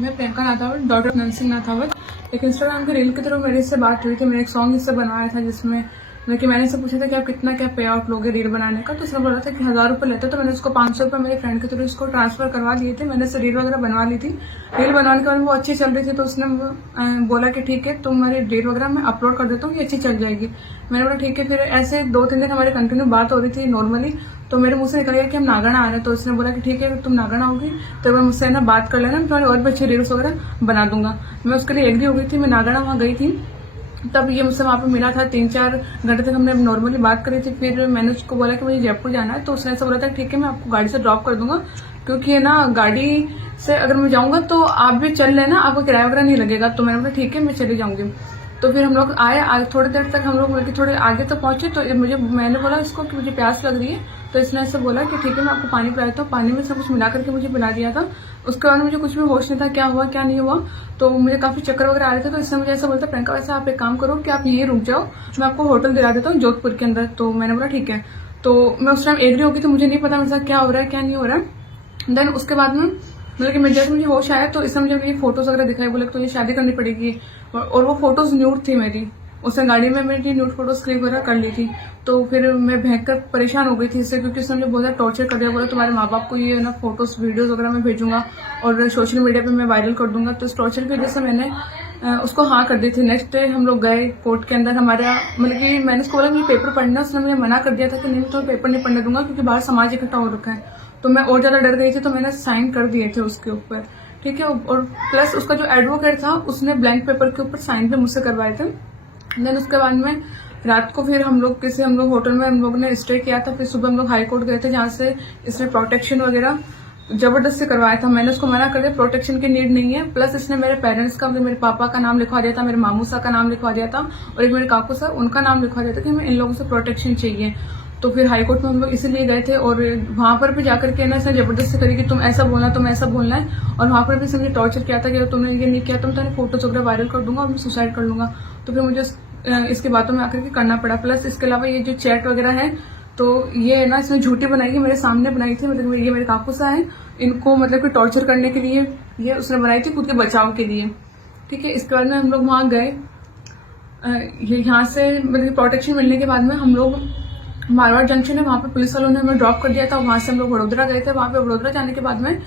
मैं प्रियंका नाथावत, डॉटर नरसिंह नाथावत। एक इंस्टाग्राम के रील के थ्रू मेरे इससे बात हुई थी। मैंने एक सॉन्ग इससे बनवाया था जिसमें मैंने इससे पूछा था कि आप कितना क्या पे आउट लोगे रील बनाने का। तो उसने बोला था कि 1000 रुपये लेते। तो मैंने उसको 500 रुपये मेरे फ्रेंड के थ्रू इसको ट्रांसफर करवा लिए थे। मैंने इससे रील वगैरह बनवा ली थी। रील बनवाने के बाद वो अच्छी चल रही थी तो उसने बोला कि ठीक है तुम्हारी रील वगैरह मैं अपलोड कर देता हूँ, ये अच्छी चल जाएगी। मैंने बोला ठीक है। फिर ऐसे 2-3 दिन हमारी कंटिन्यू बात हो रही थी नॉर्मली। तो मेरे मुंह से निकल गया कि हम नागड़ा आ रहे हैं। तो उसने बोला कि ठीक है तुम नागड़ा आओगी तो मैं मुझसे ना बात कर लेना, मैं तुम्हारी और भी अच्छी रील्स वगैरह बना दूंगा। मैं उसके लिए एग्री हो गई थी। मैं नागड़ा वहाँ गई थी, तब ये मुझसे वहाँ पे मिला था। 3-4 घंटे तक हमने नॉर्मली बात करी थी। फिर मैंने उसको बोला कि मुझे जयपुर जाना है। तो उसने ऐसा बोला था ठीक है मैं आपको गाड़ी से ड्रॉप कर दूंगा, क्योंकि है ना गाड़ी से अगर मैं जाऊंगा तो आप भी चल लेना, आपको किराया वगैरह नहीं लगेगा। तो मैंने बोला ठीक है मैं चली जाऊंगी। तो फिर हम लोग आए थोड़ी देर तक हम लोग बल्कि थोड़े आगे तो पहुंचे। तो मैंने बोला इसको कि मुझे प्यास लग रही है। तो इसने ऐसे बोला कि ठीक है मैं आपको पानी पिलाता हूँ। पानी में सब कुछ मिला करके मुझे पिला दिया था। उसके बाद मुझे कुछ भी होश नहीं था क्या हुआ क्या नहीं हुआ। तो मुझे काफी चक्कर वगैरह आ रहे थे। तो इसने मुझे ऐसा बोलता प्रियंका वैसा आप एक काम करो कि आप यहीं रुक जाओ, मैं आपको होटल दिला देता हूँ जोधपुर के अंदर। तो मैंने बोला ठीक है। तो मैं उस टाइम एग्री होगी तो मुझे नहीं पता मेरे साथ क्या हो रहा है क्या नहीं हो रहा है। देन उसके बाद में मतलब कि जैसे मुझे होश आया तो इसने मुझे मेरी फोटोज वगैरह दिखाई। बोले तो ये शादी करनी पड़ेगी। और वो फोटोज न्यूड थी मेरी। उसने गाड़ी में मेरी न्यूड फोटोज क्लिक वगैरह कर ली थी। तो फिर मैं भयंकर कर परेशान हो गई थी इससे, क्योंकि उसने मुझे बहुत ज़्यादा टॉर्चर कर दिया। बोला तुम्हारे माँ बाप को ये ना फोटोज वीडियोज वगैरह मैं भेजूंगा और सोशल मीडिया पे मैं वायरल कर दूंगा। तो इस टॉर्चर की वजह से मैंने उसको हाँ कर दी थी। नेक्स्ट डे हम लोग गए कोर्ट के अंदर। हमारा मतलब कि मैंने उसको बोला मुझे पेपर पढ़ना, उसने मुझे मना कर दिया था कि नहीं मैं तुम्हें पेपर नहीं पढ़ने दूंगा, क्योंकि बाहर समाज इकट्ठा हो रखा है। तो मैं और ज्यादा डर गई थी। तो मैंने साइन कर दिए थे उसके ऊपर, ठीक है। और प्लस उसका जो एडवोकेट था उसने ब्लैंक पेपर के ऊपर साइन भी मुझसे करवाए थे। देन उसके बाद में रात को फिर हम लोग होटल में हम लोग ने स्टे किया था। फिर सुबह हम लोग हाई कोर्ट गए थे, जहाँ से इसने प्रोटेक्शन वगैरह जबरदस्ती करवाया था। मैंने उसको मना कर दिया, प्रोटेक्शन की नीड नहीं है। प्लस इसने मेरे पेरेंट्स का, मेरे पापा का नाम लिखवा दिया था, मेरे मामू सा का नाम लिखवा दिया था और एक मेरे काकू सा उनका नाम लिखवा दिया था कि हमें इन लोगों से प्रोटेक्शन चाहिए। तो फिर हाईकोर्ट में हम लोग इसीलिए गए थे। और वहां पर भी जाकर के ना इसने जबरदस्ती करी कि तुम ऐसा बोलना तुम ऐसा बोलना है। और वहां पर भी इसने मुझे टॉर्चर किया था कि तुमने ये नहीं किया तो मैं तुम्हारी फोटोज वगैरह वायरल कर दूंगा और मैं सुसाइड कर लूंगा। तो फिर मुझे इसकी बातों में आकर के करना पड़ा। प्लस इसके अलावा ये जो चैट वगैरह है तो ये ना इसने झूठी बनाई है, मेरे सामने बनाई थी। मतलब ये मेरे काकू सा है, इनको मतलब कि टॉर्चर करने के लिए ये उसने बनाई थी खुद के बचाव के लिए, ठीक है। इसके बाद में हम लोग वहां गए। यहाँ से मतलब प्रोटेक्शन मिलने के बाद में हम लोग मारवाड़ जंक्शन है, वहाँ पे पुलिस वालों ने हमें ड्रॉप कर दिया था। वहां से हम लोग वडोदरा गए थे। वहां पे वडोदरा जाने के बाद में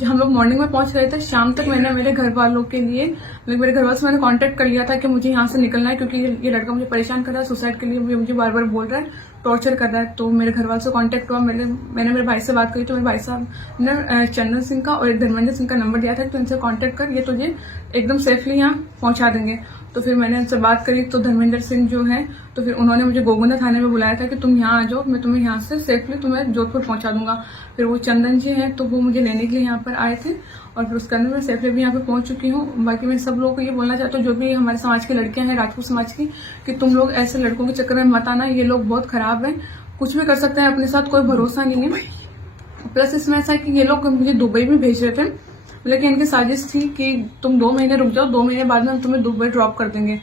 हम लोग मॉर्निंग में पहुंच रहे थे। शाम तक मैंने मेरे घर वालों के लिए मेरे घर वालों से मैंने कांटेक्ट कर लिया था कि मुझे यहाँ से निकलना है, क्योंकि ये लड़का मुझे परेशान कर रहा है, सुसाइड के लिए मुझे बार बार बोल रहा है, टॉर्चर कर रहा है। तो मेरे घर वालों से कांटेक्ट हुआ। मैंने मेरे भाई से बात करी। तो मेरे भाई साहब ने चंदन सिंह का और धर्मेंद्र सिंह का नंबर दिया था कि इनसे कांटेक्ट कर, ये तुझे एकदम सेफली यहाँ पहुंचा देंगे। तो फिर मैंने उनसे बात करी। तो धर्मेंद्र सिंह जो है तो फिर उन्होंने मुझे गोगुंदा थाने में बुलाया था कि तुम यहाँ आ जाओ, मैं तुम्हें यहाँ से सेफली तुम्हें जोधपुर पहुंचा दूंगा। फिर वो चंदन जी हैं तो वो मुझे लेने के लिए यहाँ पर आए थे और फिर उसके अंदर मैं सेफली भी यहाँ पे पहुंच चुकी हूँ। बाकी मैं सब लोगों को ये बोलना चाहता हूँ जो भी हमारे समाज की लड़कियां हैं, राजपूत समाज की, कि तुम लोग ऐसे लड़कों के चक्कर में मत आना। ये लोग बहुत खराब है, कुछ भी कर सकते हैं अपने साथ, कोई भरोसा नहीं है। प्लस इसमें ऐसा है कि ये लोग मुझे दुबई में भेज रहे थे, लेकिन इनकी साजिश थी कि तुम 2 महीने रुक जाओ, 2 महीने बाद में हम तुम्हें दुबई ड्रॉप कर देंगे।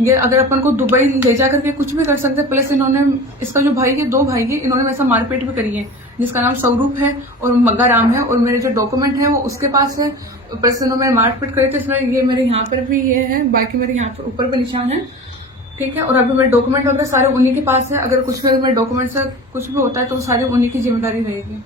ये अगर अपन को दुबई ले जा करके कुछ भी कर सकते। प्लस इन्होंने इसका जो भाई है, 2 भाई है, इन्होंने ऐसा मारपीट भी करी है, जिसका नाम स्वरूप है और मग्गा राम है। और मेरे जो डॉक्यूमेंट है वो उसके पास है। प्लस इन्होंने मारपीट करी थी। इसमें ये मेरे यहाँ पर भी ये है, बाकी मेरे यहाँ पर ऊपर भी निशान है, ठीक है। और अभी मेरे डॉक्यूमेंट वगैरह सारे उन्हीं के पास है। अगर कुछ भी मेरे डॉक्यूमेंट से कुछ भी होता है तो सारी उन्हीं की जिम्मेदारी रहेगी।